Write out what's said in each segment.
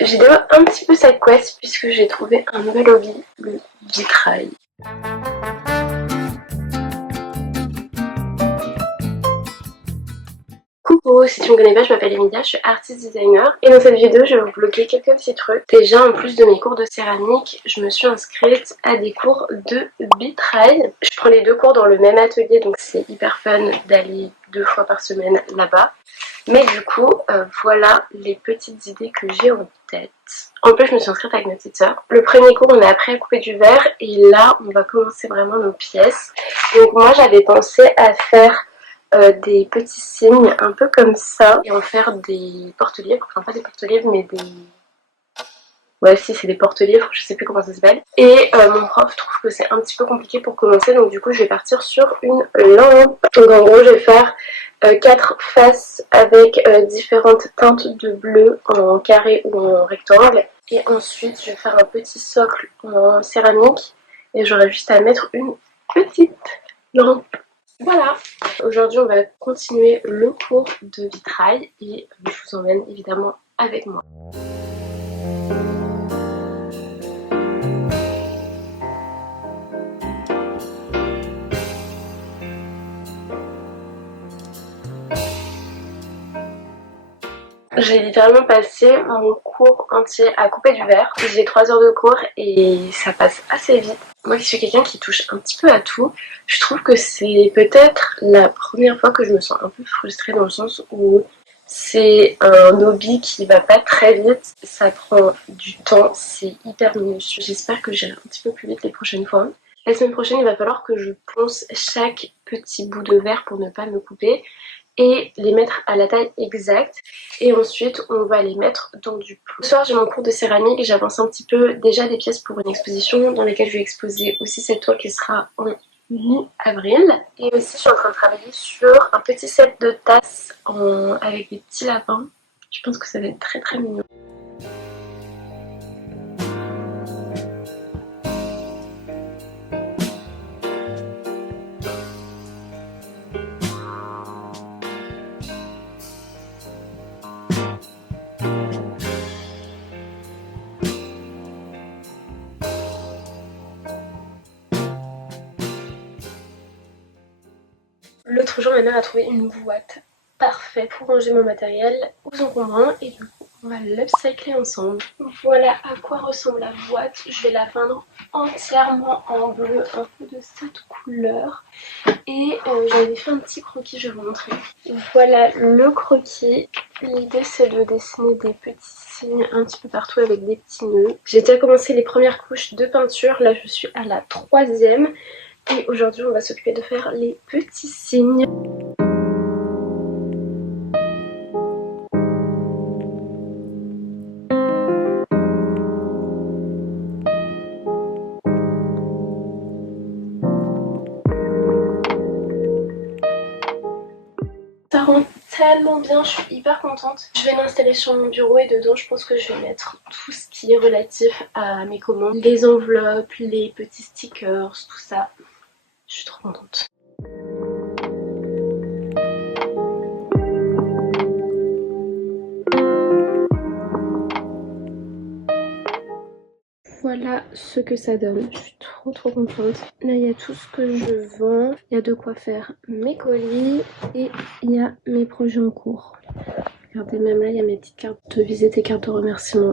Vidéo un petit peu side quest puisque j'ai trouvé un nouvel hobby, le vitrail. Coucou, si tu me connais pas, je m'appelle Emilia, je suis artiste designer et dans cette vidéo je vais vous vlogger quelques petits trucs. Déjà, en plus de mes cours de céramique, je me suis inscrite à des cours de vitrail. Je prends les deux cours dans le même atelier, donc c'est hyper fun d'aller 2 fois par semaine là-bas. Mais du coup, voilà les petites idées que j'ai en tête. En plus, je me suis inscrite avec ma petite soeur. Le premier cours, on a appris à couper du verre et là, on va commencer vraiment nos pièces. Donc moi, j'avais pensé à faire des petits signes un peu comme ça et en faire des porte-livres, enfin pas des porte-livres mais des... Ouais, si, c'est des porte-livres, je sais plus comment ça s'appelle. Et mon prof trouve que c'est un petit peu compliqué pour commencer, donc du coup je vais partir sur une lampe. Donc en gros je vais faire 4 faces avec différentes teintes de bleu en carré ou en rectangle. Et ensuite je vais faire un petit socle en céramique et j'aurai juste à mettre une petite lampe. Voilà. Aujourd'hui on va continuer le cours de vitrail et je vous emmène évidemment avec moi. J'ai littéralement passé mon cours entier à couper du verre. J'ai 3 heures de cours et ça passe assez vite. Moi qui suis quelqu'un qui touche un petit peu à tout, je trouve que c'est peut-être la première fois que je me sens un peu frustrée dans le sens où c'est un hobby qui va pas très vite, ça prend du temps, c'est hyper minutieux. J'espère que j'irai un petit peu plus vite les prochaines fois. La semaine prochaine, il va falloir que je ponce chaque petit bout de verre pour ne pas me couper et les mettre à la taille exacte et ensuite on va les mettre dans du plomb. Ce soir j'ai mon cours de céramique et j'avance un petit peu déjà des pièces pour une exposition dans laquelle je vais exposer aussi cette toile qui sera en mi-avril. Et aussi je suis en train de travailler sur un petit set de tasses avec des petits lapins. Je pense que ça va être très très mignon. L'autre jour, ma mère a trouvé une boîte parfaite pour ranger mon matériel aux encombrants et du coup, on va l'upcycler ensemble. Voilà à quoi ressemble la boîte. Je vais la peindre entièrement en bleu, un peu de cette couleur. Et j'avais fait un petit croquis, je vais vous montrer. Voilà le croquis. L'idée, c'est de dessiner des petits signes un petit peu partout avec des petits nœuds. J'ai déjà commencé les premières couches de peinture. Là, je suis à la 3e. Et aujourd'hui on va s'occuper de faire les petits signes. Ça rend tellement bien, je suis hyper contente. Je vais l'installer sur mon bureau et dedans je pense que je vais mettre tout ce qui est relatif à mes commandes. Les enveloppes, les petits stickers, tout ça. Je suis trop contente. Voilà ce que ça donne, je suis trop contente. Là il y a tout ce que je vends, il y a de quoi faire mes colis et il y a mes projets en cours. Regardez, même là il y a mes petites cartes de visite et cartes de remerciement.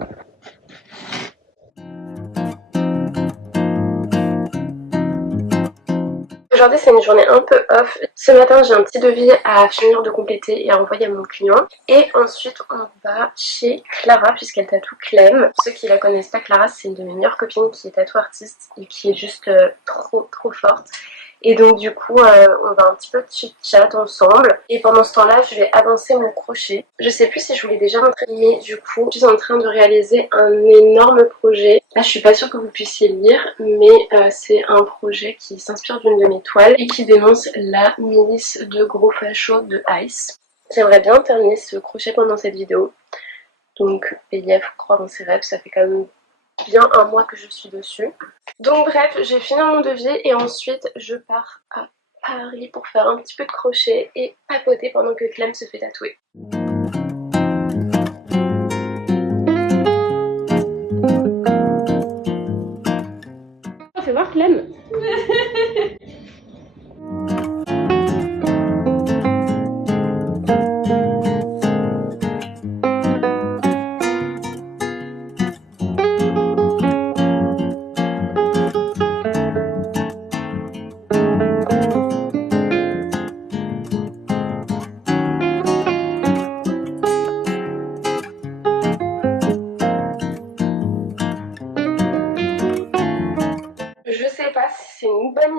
Aujourd'hui c'est une journée un peu off. Ce matin j'ai un petit devis à finir de compléter et à envoyer à mon client. Et ensuite on va chez Clara puisqu'elle tatoue Clem. Pour ceux qui la connaissent pas, Clara c'est une de mes meilleures copines qui est tattoo artiste et qui est juste trop forte. Et donc du coup on va un petit peu chit-chat ensemble. Et pendant ce temps là je vais avancer mon crochet. Je sais plus si je vous l'ai déjà montré, mais du coup je suis en train de réaliser un énorme projet. Là je suis pas sûre que vous puissiez lire, mais c'est un projet qui s'inspire d'une de mes toiles et qui dénonce la milice de gros fachos de Ice. J'aimerais bien terminer ce crochet pendant cette vidéo. Donc Elia, faut croire en ses rêves, ça fait quand même bien un mois que je suis dessus. Donc bref, j'ai fini mon devis et ensuite je pars à Paris pour faire un petit peu de crochet et papoter pendant que Clem se fait tatouer.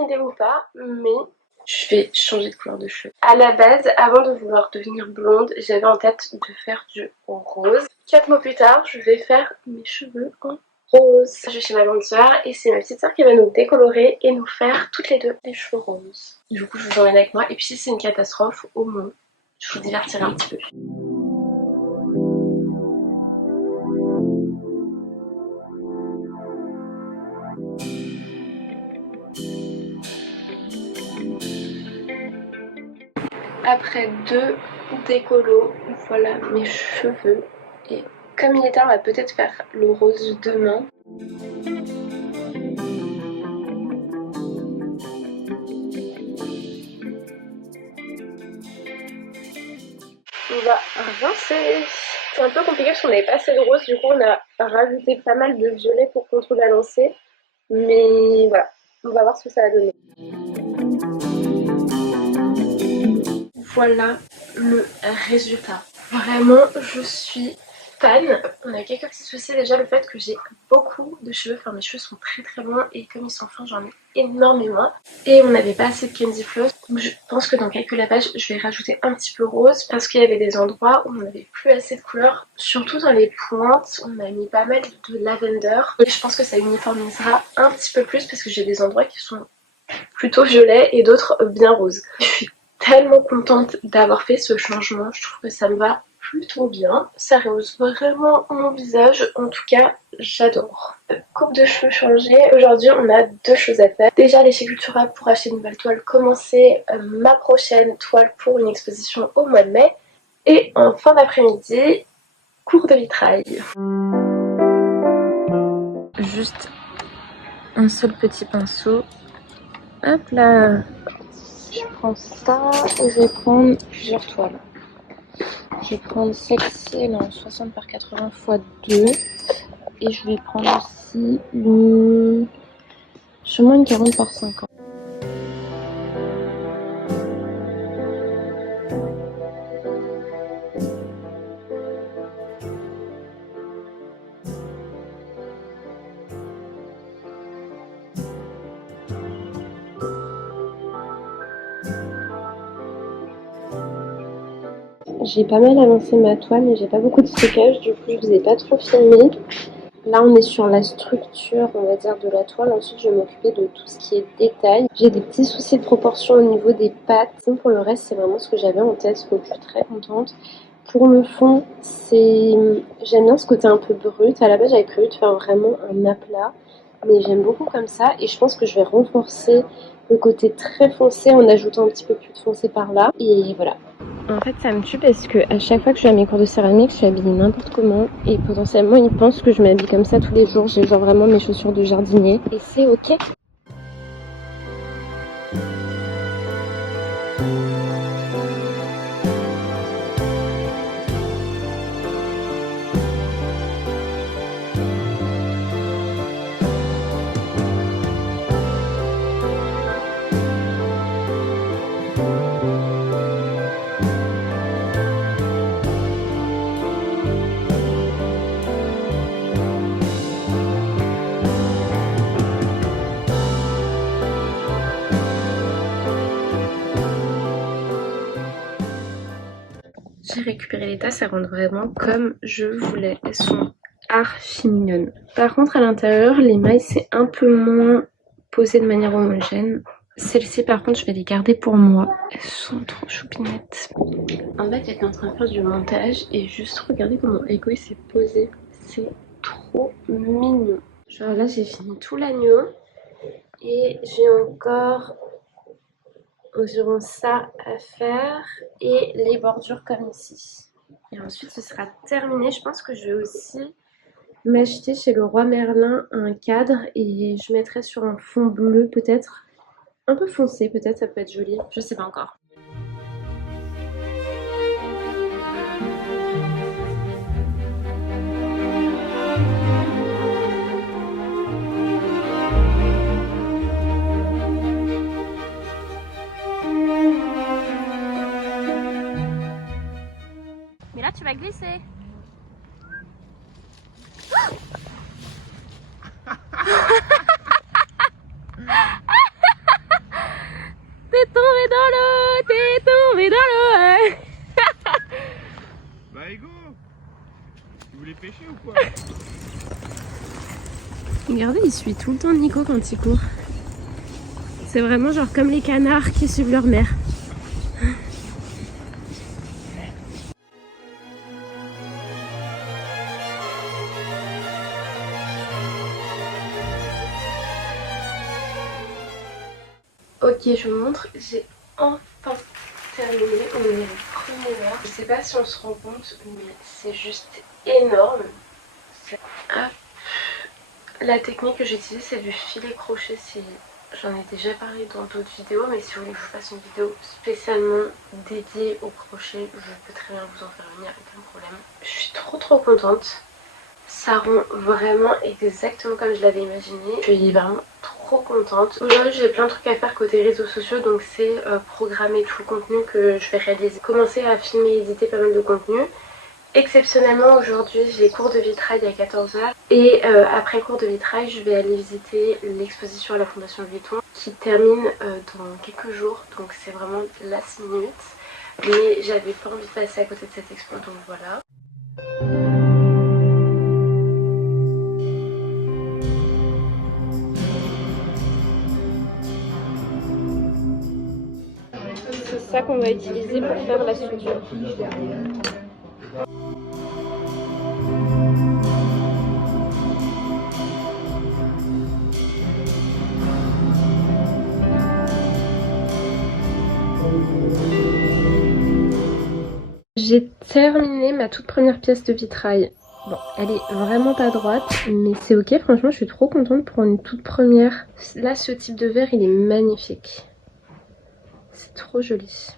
idée ou pas, mais je vais changer de couleur de cheveux. À la base, avant de vouloir devenir blonde, j'avais en tête de faire du rose. 4 mois plus tard, je vais faire mes cheveux en rose. Je suis chez ma grande soeur et c'est ma petite soeur qui va nous décolorer et nous faire toutes les deux des cheveux roses. Du coup, je vous emmène avec moi et puis si c'est une catastrophe, au moins, je vous divertirai un petit peu. Après 2 décolos, voilà mes cheveux. Et comme il est tard, on va peut-être faire le rose demain. On va rincer. C'est un peu compliqué parce qu'on n'avait pas assez de rose, du coup on a rajouté pas mal de violet pour contrebalancer. Mais voilà, on va voir ce que ça va donner. Voilà le résultat. Vraiment, je suis fan. On a quelques petits soucis, déjà le fait que j'ai beaucoup de cheveux, enfin mes cheveux sont très très longs et comme ils sont fins j'en ai énormément. Et on n'avait pas assez de candy floss, donc je pense que dans quelques lavages je vais rajouter un petit peu rose parce qu'il y avait des endroits où on n'avait plus assez de couleur. Surtout dans les pointes, on a mis pas mal de lavender et je pense que ça uniformisera un petit peu plus parce que j'ai des endroits qui sont plutôt violets et d'autres bien roses. Je suis tellement contente d'avoir fait ce changement, je trouve que ça me va plutôt bien. Ça rehausse vraiment mon visage, en tout cas j'adore. Coupe de cheveux changée, aujourd'hui on a 2 choses à faire. Déjà les chez Cultura pour acheter une nouvelle toile, commencer ma prochaine toile pour une exposition au mois de mai. Et en fin d'après-midi, cours de vitrail. Juste un seul petit pinceau. Hop là, je prends ça et je vais prendre plusieurs toiles. Je vais prendre celle-ci, en 60 par 80 x 2 et je vais prendre aussi sûrement une 40 par 50. J'ai pas mal avancé ma toile mais j'ai pas beaucoup de stockage, du coup je vous ai pas trop filmé. Là on est sur la structure on va dire de la toile, ensuite je vais m'occuper de tout ce qui est détail. J'ai des petits soucis de proportion au niveau des pattes, pour le reste c'est vraiment ce que j'avais en tête, donc je suis très contente. Pour le fond, j'aime bien ce côté un peu brut, à la base j'avais prévu de faire vraiment un aplat, mais j'aime beaucoup comme ça et je pense que je vais renforcer le côté très foncé en ajoutant un petit peu plus de foncé par là et voilà. En fait ça me tue parce que à chaque fois que je suis à mes cours de céramique je suis habillée n'importe comment et potentiellement ils pensent que je m'habille comme ça tous les jours, j'ai genre vraiment mes chaussures de jardinier et c'est ok. J'ai récupéré les tasses, elles rendent vraiment comme je voulais. Elles sont archi mignonnes. Par contre à l'intérieur, les mailles c'est un peu moins posé de manière homogène. Celles-ci par contre je vais les garder pour moi. Elles sont trop choupinettes. En fait j'étais en train de faire du montage et juste regardez comment Ego s'est posé. C'est trop mignon. Genre là j'ai fini tout l'agneau et j'ai encore environ ça à faire et les bordures comme ici. Et ensuite ce sera terminé. Je pense que je vais aussi m'acheter chez le Roi Merlin un cadre et je mettrai sur un fond bleu peut-être. Un peu foncé peut-être, ça peut être joli. Je sais pas encore. Mais là tu vas glisser. Regardez, il suit tout le temps Nico quand il court. C'est vraiment genre comme les canards qui suivent leur mère. Ok, je vous montre, j'ai enfin terminé, on est à 1er heure. Je sais pas si on se rend compte, mais c'est juste énorme. Ah. La technique que j'utilise, c'est du filet crochet. Si j'en ai déjà parlé dans d'autres vidéos, mais si vous voulez que je vous fasse une vidéo spécialement dédiée au crochet, je peux très bien vous en faire une, il n'y a aucun problème. Je suis trop contente. Ça rend vraiment exactement comme je l'avais imaginé. Je suis vraiment trop contente. Aujourd'hui j'ai plein de trucs à faire côté réseaux sociaux, donc c'est programmer tout le contenu que je vais réaliser. Commencer à filmer et éditer pas mal de contenu. Exceptionnellement aujourd'hui j'ai cours de vitrail à 14 h et après le cours de vitrail je vais aller visiter l'exposition à la Fondation Louis Vuitton qui termine dans quelques jours, donc c'est vraiment last minute, mais j'avais pas envie de passer à côté de cette expo, donc voilà. C'est ça qu'on va utiliser pour faire la soudure. J'ai terminé ma toute première pièce de vitrail. Bon, elle est vraiment pas droite, mais c'est ok, franchement je suis trop contente pour une toute première. Là ce type de verre il est magnifique. C'est trop joli.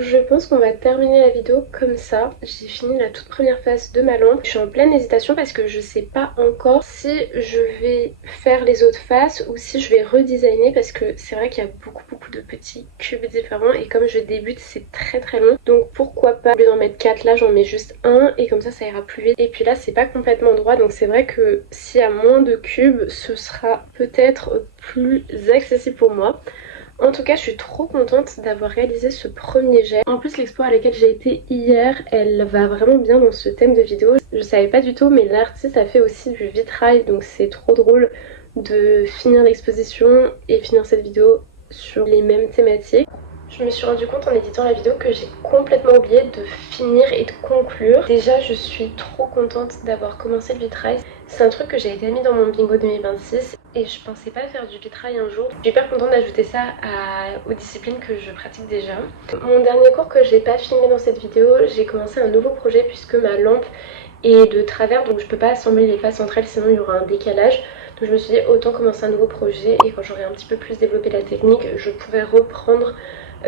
Je pense qu'on va terminer la vidéo comme ça. J'ai fini la toute première phase de ma lampe. Je suis en pleine hésitation parce que je sais pas encore si je vais faire les autres faces ou si je vais redesigner, parce que c'est vrai qu'il y a beaucoup de petits cubes différents et comme je débute c'est très long. Donc pourquoi pas, au lieu d'en mettre 4 là j'en mets juste un et comme ça ira plus vite. Et puis là c'est pas complètement droit, donc c'est vrai que s'il y a moins de cubes ce sera peut-être plus accessible pour moi. En tout cas, je suis trop contente d'avoir réalisé ce premier jet. En plus, l'expo à laquelle j'ai été hier, elle va vraiment bien dans ce thème de vidéo. Je savais pas du tout, mais l'artiste a fait aussi du vitrail, donc c'est trop drôle de finir l'exposition et finir cette vidéo sur les mêmes thématiques. Je me suis rendu compte en éditant la vidéo que j'ai complètement oublié de finir et de conclure. Déjà, je suis trop contente d'avoir commencé le vitrail. C'est un truc que j'ai été mis dans mon bingo 2026 et je pensais pas faire du vitrail un jour. Je suis hyper contente d'ajouter ça aux disciplines que je pratique déjà. Mon dernier cours que j'ai pas filmé dans cette vidéo, j'ai commencé un nouveau projet puisque ma lampe est de travers, donc je peux pas assembler les faces entre elles sinon il y aura un décalage. Donc je me suis dit autant commencer un nouveau projet et quand j'aurai un petit peu plus développé la technique, je pourrais reprendre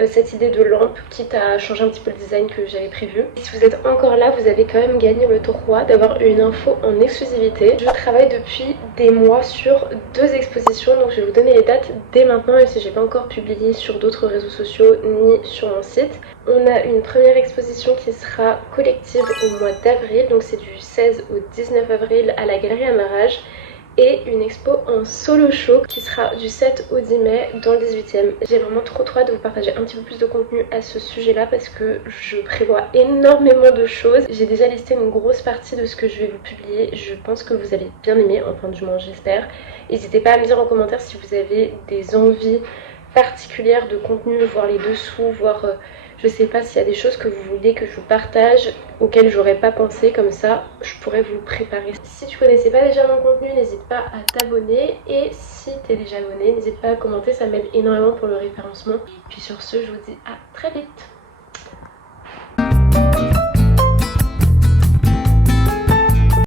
cette idée de lampe, quitte à changer un petit peu le design que j'avais prévu. Et si vous êtes encore là, vous avez quand même gagné le droit d'avoir une info en exclusivité. Je travaille depuis des mois sur 2 expositions, donc je vais vous donner les dates dès maintenant, même si j'ai pas encore publié sur d'autres réseaux sociaux ni sur mon site. On a une première exposition qui sera collective au mois d'avril, donc c'est du 16 au 19 avril à la Galerie Amarage. Et une expo en solo show qui sera du 7 au 10 mai dans le 18e. J'ai vraiment trop hâte de vous partager un petit peu plus de contenu à ce sujet là parce que je prévois énormément de choses. J'ai déjà listé une grosse partie de ce que je vais vous publier. Je pense que vous allez bien aimer, enfin du moins j'espère. N'hésitez pas à me dire en commentaire si vous avez des envies particulières de contenu, voir les dessous, voir je sais pas s'il y a des choses que vous voulez que je vous partage auxquelles j'aurais pas pensé, comme ça je pourrais vous préparer. Si tu connaissais pas déjà mon contenu, n'hésite pas à t'abonner et si t'es déjà abonné, n'hésite pas à commenter, ça m'aide énormément pour le référencement. Et puis sur ce, je vous dis à très vite.